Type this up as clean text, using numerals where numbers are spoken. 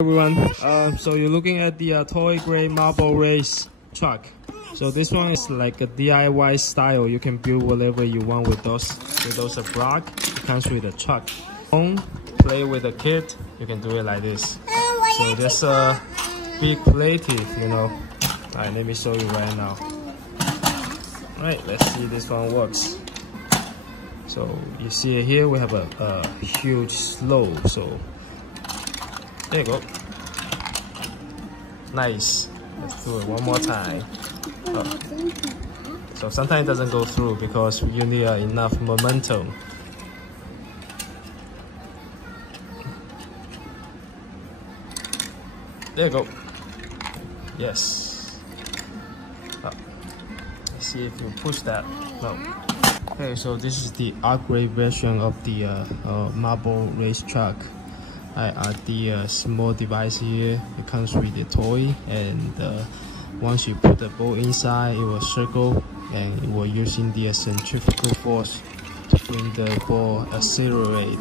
Everyone, so you're looking at the toy grade marble race truck. So this one is like a DIY style. You can build whatever you want with those block. It comes with a truck. Play with a kid, you can do it like this. So there's a big plative, you know. Alright, let me show you right now. Alright, let's see this one works. So you see here we have a huge slope. So there you go. Nice. Let's do it one more time. Oh. So sometimes it doesn't go through because you need enough momentum. There you go. Yes. Oh. Let's see if you push that. No. Okay, so this is the upgrade version of the marble race truck. I add the small device here. It comes with the toy, and once you put the ball inside, it will circle, and it will using the centrifugal force to bring the ball accelerate.